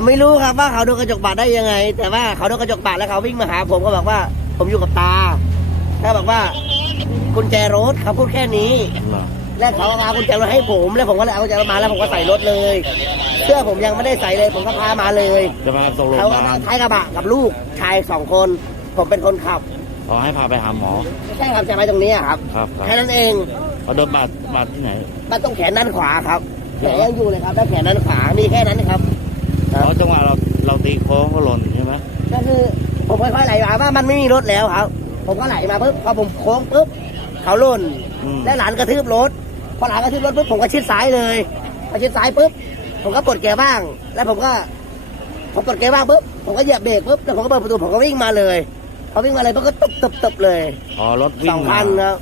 ผมไม่รู้ครับว่าเขาโดนกระจกบาดได้ยังไง แต่ว่าเขาโดนกระจกบาดแล้วเขาวิ่งมาหาผมก็บอกว่า ผมอยู่กับตาแล้วบอกว่ากุญแจรถเขาพูดแค่นี้เหรอแล้วเขาเอากุญแจรถให้ผม แล้วผมก็เลยเอากุญแจรถมาแล้วผมก็ใส่รถเลยเสื้อผมยังไม่ได้ใส่เลย ผมก็พามาเลยจะมาส่งโรงพเขายาก็บาลท้ายกระบะกับลูกชายสองคน ผมเป็นคนขับขอให้พาไปหาหมอไม่ใช่ครับจะไปตรงนี้อะครับครับครับแค่นั้นเองเขาโดนบาดบาดที่ไหน มันต้องแขนด้านขวาครับแขนยังอยู่เลยครับแล้วแขนด้านขวามีแค่นั้นครับ เพราะจังหวะเราเราตีโค้งก็หล่นใช่ไหมก็คือผมค่อยๆไหลมาว่ามันไม่มีรถแล้วครับ ผมก็ไหลมาปุ๊บพอผมโค้งปุ๊บเขาหล่นอืมแล้วหลานกระทืบรถพอหลานกระทืบรถปุ๊บผมก็ชิดซ้ายเลยพอชิดซ้ายปุ๊บผมก็ปลดแกยร์บ้าง แล้วผมก็ผมปลดแกยร์บ้างปุ๊บผมก็เหยียบเบรกปุ๊บแล้วผมก็เปิดประตูผมก็วิ่งมาเลยพอวิ่งมาเลยปุ๊บก็ตบตบตบเลยอ๋อรถวิ่สงองมาคันครับ